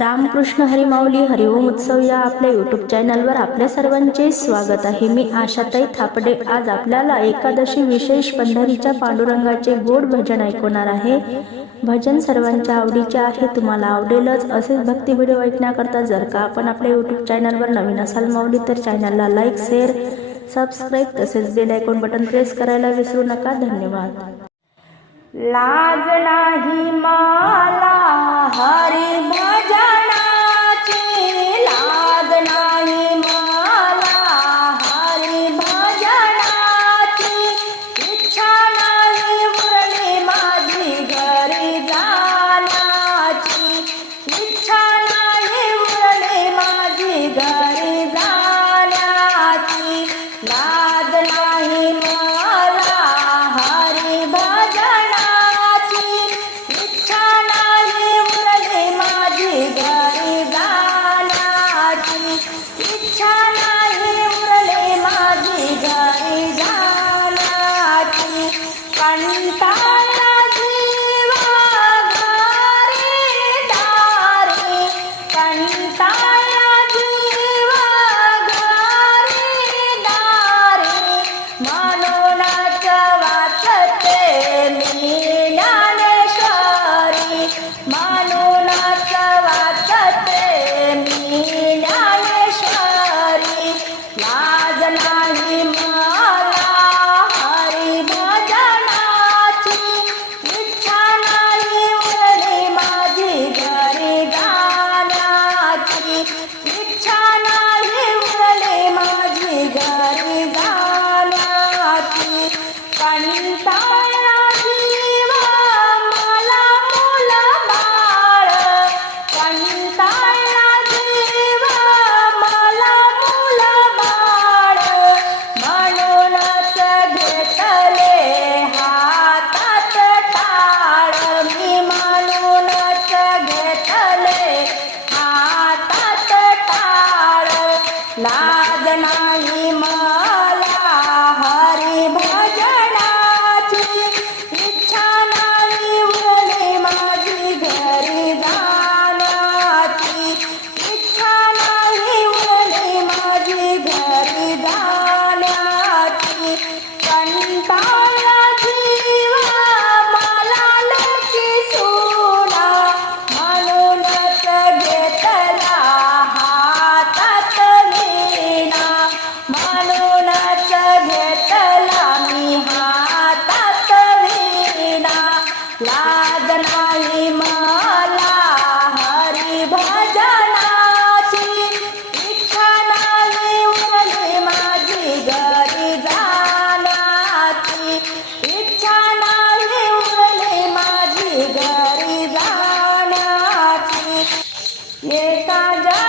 रामकृष्ण हरिमाऊली हरिओम उत्सव या आपल्या यूटूब चॅनलवर आपल्या सर्वांचे स्वागत आहे मी आशाताई थापडे आज आपल्याला एकादशी विशेष पंढरीच्या पांडुरंगाचे गोड भजन ऐकवणार आहे भजन सर्वांच्या आवडीचे आहे तुम्हाला आवडेलच असेच भक्ती व्हिडिओ ऐकण्याकरता जर का आपण आपल्या यूट्यूब चॅनलवर नवीन असाल माऊली तर चॅनलला लाईक शेअर सबस्क्राईब तसेच बेल ऐकून बटन प्रेस करायला विसरू नका धन्यवाद लाज नाही माला हरी भजन বিছানা Bye, guys.